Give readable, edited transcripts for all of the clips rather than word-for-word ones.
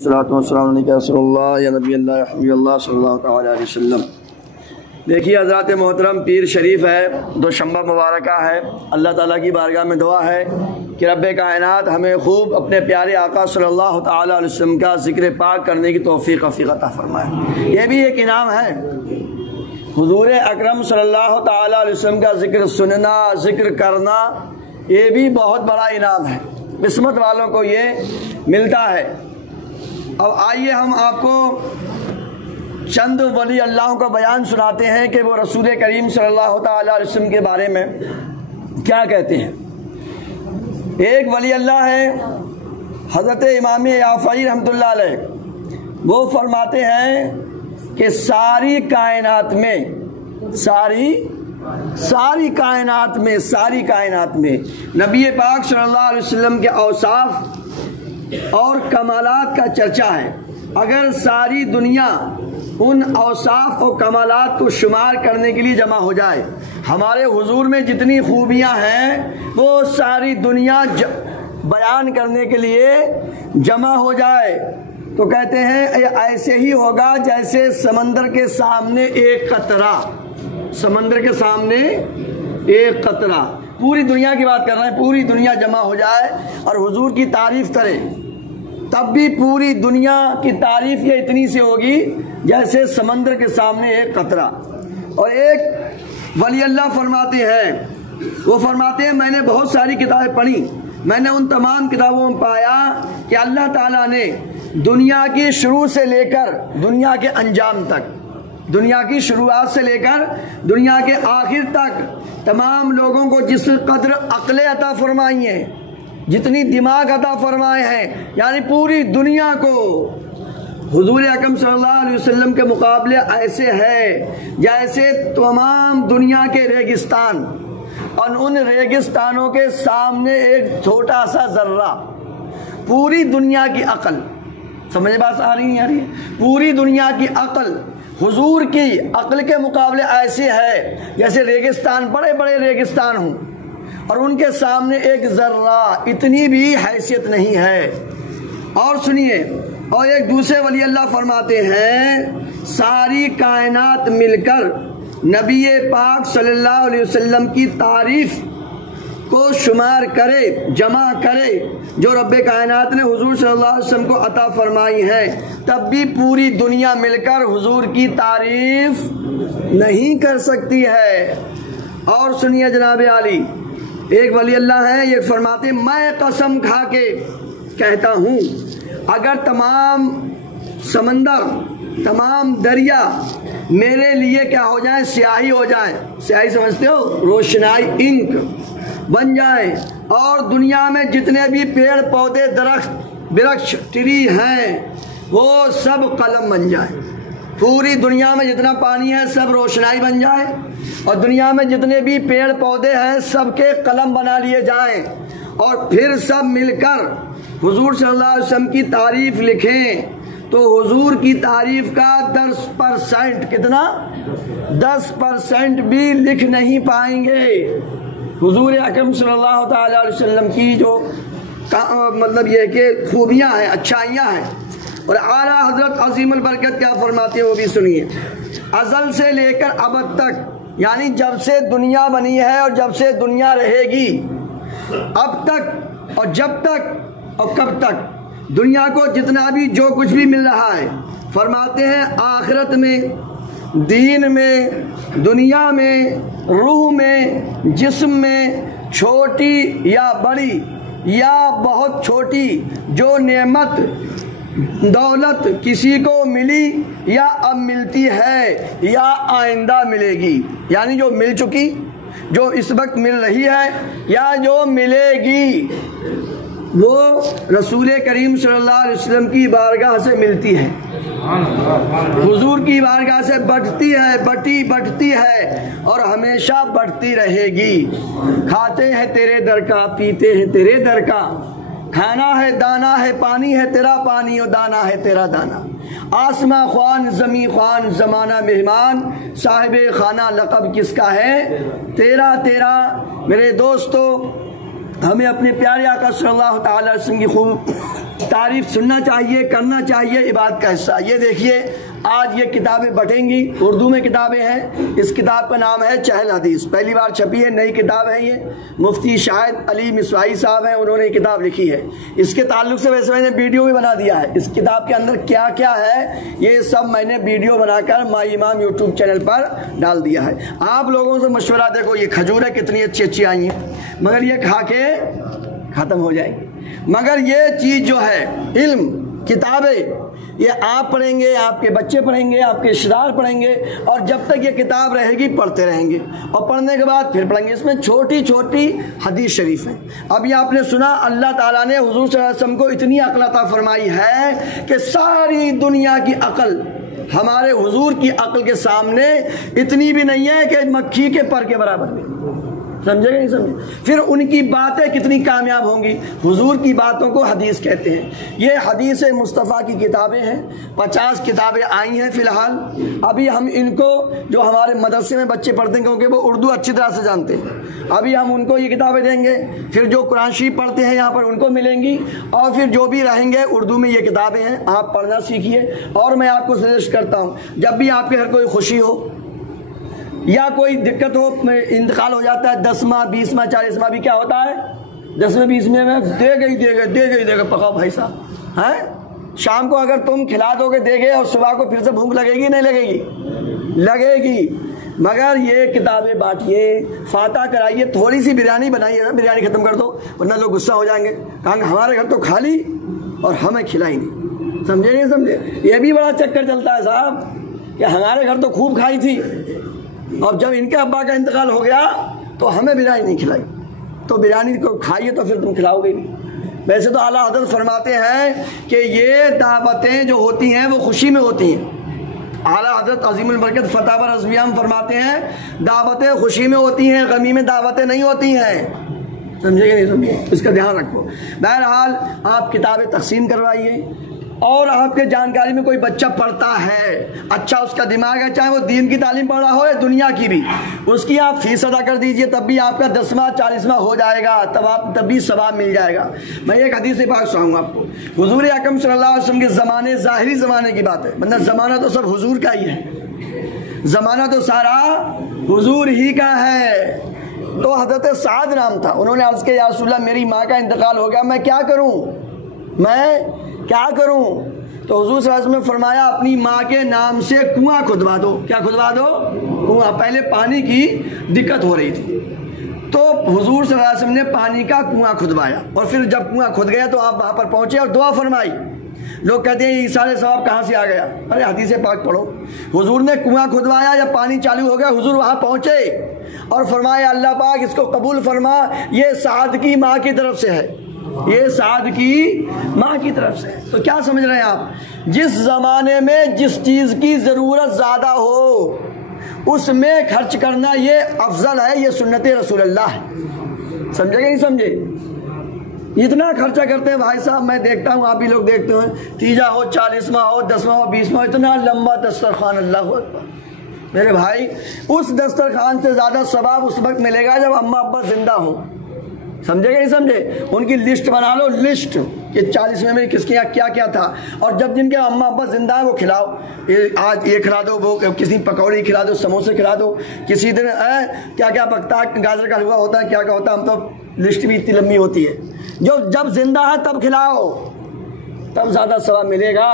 السلام علیکم رسول اللہ یا نبی اللہ حبیب اللہ صلی اللہ تعالیٰ علیہ وسلم۔ دیکھیے حضرات محترم، پیر شریف ہے، دوشنبہ مبارکہ ہے۔ اللہ تعالیٰ کی بارگاہ میں دعا ہے کہ رب کائنات ہمیں خوب اپنے پیارے آقا صلی اللہ تعالیٰ علیہ وسلم کا ذکر پاک کرنے کی توفیق عطا فرمائے۔ یہ بھی ایک انعام ہے، حضور اکرم صلی اللہ تعالیٰ علیہ وسلم کا ذکر سننا، ذکر کرنا، یہ بھی بہت بڑا انعام ہے، قسمت والوں کو یہ ملتا ہے۔ اب آئیے ہم آپ کو چند ولی اللہ کا بیان سناتے ہیں کہ وہ رسول کریم صلی اللہ تعالیٰ علیہ وسلم کے بارے میں کیا کہتے ہیں۔ ایک ولی اللہ ہے حضرت امام یافعی رحمۃ اللہ علیہ، وہ فرماتے ہیں کہ ساری کائنات میں نبی پاک صلی اللہ علیہ وسلم کے اوصاف اور کمالات کا چرچا ہے۔ اگر ساری دنیا ان اوصاف اور کمالات کو شمار کرنے کے لیے جمع ہو جائے، ہمارے حضور میں جتنی خوبیاں ہیں وہ ساری دنیا بیان کرنے کے لیے جمع ہو جائے تو کہتے ہیں ایسے ہی ہوگا جیسے سمندر کے سامنے ایک قطرہ، پوری دنیا کی بات کر رہے ہیں، پوری دنیا جمع ہو جائے اور حضور کی تعریف کرے، تب بھی پوری دنیا کی تعریف یہ اتنی سی ہوگی جیسے سمندر کے سامنے ایک قطرہ۔ اور ایک ولی اللہ فرماتے ہیں میں نے بہت ساری کتابیں پڑھی، میں نے ان تمام کتابوں میں پایا کہ اللہ تعالیٰ نے دنیا کی شروع سے لے کر دنیا کے انجام تک، دنیا کی شروعات سے لے کر دنیا کے آخر تک تمام لوگوں کو جس قدر عقل عطا فرمائی ہیں، جتنی دماغ عطا فرمائے ہیں، یعنی پوری دنیا کو حضور اکرم صلی اللہ علیہ وسلم کے مقابلے ایسے ہے جیسے تمام دنیا کے ریگستان، اور ان ریگستانوں کے سامنے ایک چھوٹا سا ذرہ، پوری دنیا کی عقل، سمجھ بات آ رہی ہے؟ پوری دنیا کی عقل حضور کی عقل کے مقابلے ایسی ہے جیسے ریگستان، بڑے بڑے ریگستان ہوں اور ان کے سامنے ایک ذرہ، اتنی بھی حیثیت نہیں ہے۔ اور سنیے، اور ایک دوسرے ولی اللہ فرماتے ہیں ساری کائنات مل کر نبی پاک صلی اللہ علیہ وسلم کی تعریف کو شمار کرے، جمع کرے جو رب کائنات نے حضور صلی اللہ علیہ وسلم کو عطا فرمائی ہے، تب بھی پوری دنیا مل کر حضور کی تعریف نہیں کر سکتی ہے۔ اور سنیے جناب عالی، ایک ولی اللہ ہے، یہ فرماتے میں قسم کھا کے کہتا ہوں اگر تمام سمندر، تمام دریا میرے لیے کیا ہو جائیں، سیاہی ہو جائیں، سیاہی سمجھتے ہو، روشنائی، انک بن جائے، اور دنیا میں جتنے بھی پیڑ پودے، درخت، برکش، ٹری ہیں وہ سب قلم بن جائے، پوری دنیا میں جتنا پانی ہے سب روشنائی بن جائے، اور دنیا میں جتنے بھی پیڑ پودے ہیں سب کے قلم بنا لیے جائیں، اور پھر سب مل کر حضور صلی اللہ علیہ وسلم کی تعریف لکھیں تو حضور کی تعریف کا 10% کتنا، 10% بھی لکھ نہیں پائیں گے۔ حضور اکرم صلی اللہ تعالیٰ علیہ وسلم کی جو مطلب یہ کہ خوبیاں ہیں، اچھائیاں ہیں۔ اور اعلیٰ حضرت عظیم البرکت کیا فرماتے ہیں وہ بھی سنیے، ازل سے لے کر ابد تک، یعنی جب سے دنیا بنی ہے اور جب سے دنیا رہے گی، اب تک اور جب تک اور کب تک دنیا کو جتنا بھی جو کچھ بھی مل رہا ہے، فرماتے ہیں آخرت میں، دین میں، دنیا میں، روح میں، جسم میں، چھوٹی یا بڑی یا بہت چھوٹی جو نعمت دولت کسی کو ملی یا اب ملتی ہے یا آئندہ ملے گی، یعنی جو مل چکی، جو اس وقت مل رہی ہے یا جو ملے گی، وہ رسول کریم صلی اللہ علیہ وسلم کی بارگاہ سے ملتی ہے، حضور کی بارگاہ سے بڑھتی ہے اور ہمیشہ بڑھتی رہے گی۔ کھاتے ہیں تیرے در کا، پیتے ہیں تیرے در کا، کھانا ہے دانا ہے، پانی ہے تیرا پانی اور دانا ہے تیرا دانا، آسماں خوان زمیں خوان، زمانہ مہمان، صاحب خانہ لقب کس کا ہے، تیرا تیرا۔ میرے دوستو، ہمیں اپنے پیارے آقا صلی اللہ تعالی وسلم کی خوب تعریف سننا چاہیے، کرنا چاہیے، عبادت کا حصہ۔ یہ دیکھیے آج یہ کتابیں بٹیں گی، اردو میں کتابیں ہیں۔ اس کتاب کا نام ہے چہل حدیث، پہلی بار چھپی ہے، نئی کتاب ہے۔ یہ مفتی شاہد علی مصوائی صاحب ہیں، انہوں نے یہ کتاب لکھی ہے۔ اس کے تعلق سے ویسے میں نے ویڈیو بھی بنا دیا ہے، اس کتاب کے اندر کیا کیا ہے یہ سب میں نے ویڈیو بنا کر مائی امام یوٹیوب چینل پر ڈال دیا ہے۔ آپ لوگوں سے مشورہ، دیکھو یہ کھجوریں کتنی اچھی اچھی آئی ہیں، مگر یہ کھا کے ختم ہو جائے گی۔ مگر یہ چیز جو ہے علم، کتابیں، یہ آپ پڑھیں گے، آپ کے بچے پڑھیں گے، آپ کے رشتہ دار پڑھیں گے، اور جب تک یہ کتاب رہے گی پڑھتے رہیں گے، اور پڑھنے کے بعد پھر پڑھیں گے۔ اس میں چھوٹی چھوٹی حدیث شریف ہیں۔ اب یہ آپ نے سنا، اللہ تعالیٰ نے حضور صلی اللہ علیہ وسلم کو اتنی عقل عطا فرمائی ہے کہ ساری دنیا کی عقل ہمارے حضور کی عقل کے سامنے اتنی بھی نہیں ہے کہ مکھی کے پر کے برابر بھی۔ سمجھے گا نہیں سمجھے؟ پھر ان کی باتیں کتنی کامیاب ہوں گی۔ حضور کی باتوں کو حدیث کہتے ہیں۔ یہ حدیث مصطفیٰ کی کتابیں ہیں، 50 کتابیں آئی ہیں فی الحال۔ ابھی ہم ان کو، جو ہمارے مدرسے میں بچے پڑھتے ہیں کیونکہ وہ اردو اچھی طرح سے جانتے ہیں، ابھی ہم ان کو یہ کتابیں دیں گے۔ پھر جو قرآن شریف پڑھتے ہیں یہاں پر ان کو ملیں گی، اور پھر جو بھی رہیں گے اردو میں یہ کتابیں ہیں، آپ پڑھنا سیکھیے۔ اور میں آپ کو سجیسٹ کرتا ہوں، جب بھی آپ کے گھر کوئی خوشی ہو یا کوئی دقت ہو، انتقال ہو جاتا ہے، 10واں 20واں 40واں بھی کیا ہوتا ہے، 10ویں 20ویں میں دے گئی پکاؤ بھائی صاحب، ہیں؟ شام کو اگر تم کھلا دو گے، دے گے، اور صبح کو پھر سے بھوک لگے گی نہیں لگے گی؟ لگے گی۔ مگر یہ کتابیں بانٹیے، فاتح کرائیے، تھوڑی سی بریانی بنائیے، بریانی ختم کر دو، ورنہ لوگ غصہ ہو جائیں گے، کہیں ہمارے گھر تو کھا لی اور ہمیں کھلائی نہیں۔ سمجھے نہیں سمجھے؟ یہ بھی بڑا چکر چلتا ہے صاحب کہ ہمارے گھر تو خوب کھائی تھی، اور جب ان کے ابا کا انتقال ہو گیا تو ہمیں بریانی نہیں کھلائی۔ تو بریانی کو کھائیے تو پھر تم کھلاؤ گے نہیں۔ ویسے تو اعلیٰ حضرت فرماتے ہیں کہ یہ دعوتیں جو ہوتی ہیں وہ خوشی میں ہوتی ہیں۔ اعلیٰ حضرت عظیم البرکت فتح رضویہ فرماتے ہیں دعوتیں خوشی میں ہوتی ہیں، غمی میں دعوتیں نہیں ہوتی ہیں۔ سمجھے کہ نہیں سمجھے؟ اس کا دھیان رکھو۔ بہرحال آپ کتابیں تقسیم کروائیے، اور آپ کے جانکاری میں کوئی بچہ پڑھتا ہے، اچھا اس کا دماغ ہے، چاہے وہ دین کی تعلیم پڑھ رہا ہو یا دنیا کی بھی، اس کی آپ فیس ادا کر دیجئے، تب بھی آپ کا 10واں 40واں ہو جائے گا، تب بھی ثواب مل جائے گا۔ میں ایک حدیث پاک سناؤں گا آپ کو۔ حضور اکرم صلی اللہ علیہ وسلم کے زمانے، ظاہری زمانے کی بات ہے، مطلب زمانہ تو سب حضور کا ہی ہے، زمانہ تو سارا حضور ہی کا ہے۔ تو حضرت سعد نام تھا، انہوں نے عرض کیا یا رسول اللہ میری ماں کا انتقال ہو گیا، میں کیا کروں، میں کیا کروں؟ تو حضور صلی اللہ علیہ وسلم نے فرمایا اپنی ماں کے نام سے کنواں کھدوا دو۔ کیا کھدوا دو؟ کنواں۔ پہلے پانی کی دقت ہو رہی تھی، تو حضور صلی اللہ علیہ وسلم نے پانی کا کنواں کھدوایا، اور پھر جب کنواں کھد گیا تو آپ وہاں پر پہنچے اور دعا فرمائی۔ لوگ کہتے ہیں یہ سارے ثواب کہاں سے آ گیا؟ ارے حدیث پاک پڑھو، حضور نے کنواں کھدوایا یا پانی چالو ہو گیا، حضور وہاں پہنچے اور فرمایا اللہ پاک اس کو قبول فرما، یہ سعد کی ماں کی طرف سے ہے، یہ سعد کی ماں کی طرف سے ہے۔ تو کیا سمجھ رہے ہیں آپ؟ جس زمانے میں جس چیز کی ضرورت زیادہ ہو اس میں خرچ کرنا یہ افضل ہے، یہ سنت رسول اللہ ہے۔ سمجھے کہ نہیں سمجھے؟ اتنا خرچہ کرتے ہیں بھائی صاحب، میں دیکھتا ہوں، آپ بھی لوگ دیکھتے ہیں، تیجا ہو 40واں ہو 10واں ہو 20واں، اتنا لمبا دسترخوان، اللہ اکبر۔ میرے بھائی اس دسترخوان سے زیادہ ثواب اس وقت ملے گا جب اماں ابا زندہ ہوں۔ سمجھے کہ نہیں سمجھے؟ ان کی لسٹ بنا لو، لسٹ کہ 40ویں میں کس کے یہاں کیا کیا تھا، اور جب جن کے اماں ابا زندہ ہیں وہ کھلاؤ، آج یہ کھلا دو، وہ کسی پکوڑی کھلا دو، سموسے کھلا دو، کسی دن کیا کیا پکتا ہے، گاجر کا حلوہ ہوتا ہے، کیا کیا ہوتا ہے، ہم تو لسٹ بھی اتنی لمبی ہوتی ہے، جو جب زندہ ہے تب کھلاؤ، تب زیادہ ثواب ملے گا۔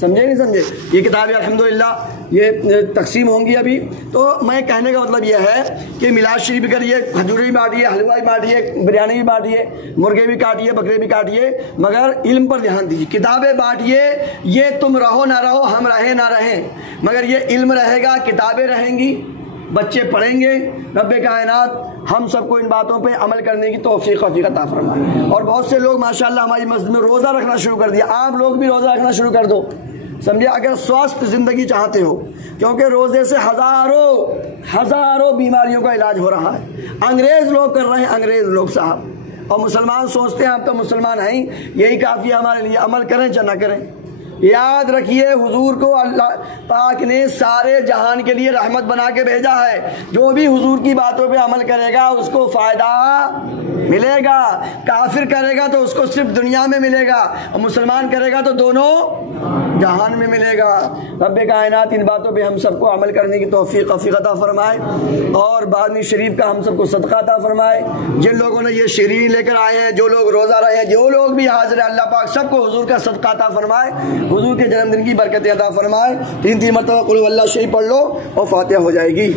سمجھے نہیں سمجھے؟ یہ کتابیں الحمدللہ یہ تقسیم ہوں گی ابھی۔ تو میں کہنے کا مطلب یہ ہے کہ میلاد شریف بھی کریے، کھجورے بھی بانٹیے، حلوہ بھی بانٹیے، بریانی بھی بانٹیے، مرغے بھی کاٹیے، بکرے بھی کاٹیے، مگر علم پر دھیان دیجیے۔ کتابیں بانٹیے، یہ تم رہو نہ رہو، ہم رہیں نہ رہیں، مگر یہ علم رہے گا، کتابیں رہیں گی، بچے پڑھیں گے، رب کائنات ہم سب کو ان باتوں پہ عمل کرنے کی توفیق عطا فرمائے۔ اور بہت سے لوگ ماشاءاللہ ہماری مسجد میں روزہ رکھنا شروع کر دیا، آپ لوگ بھی روزہ رکھنا شروع کر دو، سمجھے، اگر سوستھ زندگی چاہتے ہو، کیونکہ روزے سے ہزاروں بیماریوں کا علاج ہو رہا ہے۔ انگریز لوگ کر رہے ہیں، انگریز لوگ صاحب، اور مسلمان سوچتے ہیں ہم تو مسلمان ہیں، یہی کافی ہے ہمارے لیے، عمل کریں چاہے نہ کریں۔ یاد رکھیے حضور کو اللہ پاک نے سارے جہان کے لیے رحمت بنا کے بھیجا ہے. جو بھی حضور کی باتوں پہ عمل کرے گا اس کو فائدہ ملے گا. کافر کرے گا تو اس کو صرف دنیا میں ملے گا, اور مسلمان کرے گا تو دونوں جہان میں ملے گا. رب کائنات ان باتوں پہ ہم سب کو عمل کرنے کی توفیق عطا فرمائے, اور بارہویں شریف کا ہم سب کو صدقہ عطا فرمائے. جن لوگوں نے یہ شیرین لے کر آئے ہیں, جو لوگ روزہ رہے ہیں, جو لوگ بھی حاضر ہیں, اللہ پاک سب کو حضور کا صدقہ عطا فرمائے, حضور کے جنم دن کی برکتیں عطا فرمائے. 3 مرتبہ قل هو اللہ شریف پڑھ لو اور فاتحہ ہو جائے گی.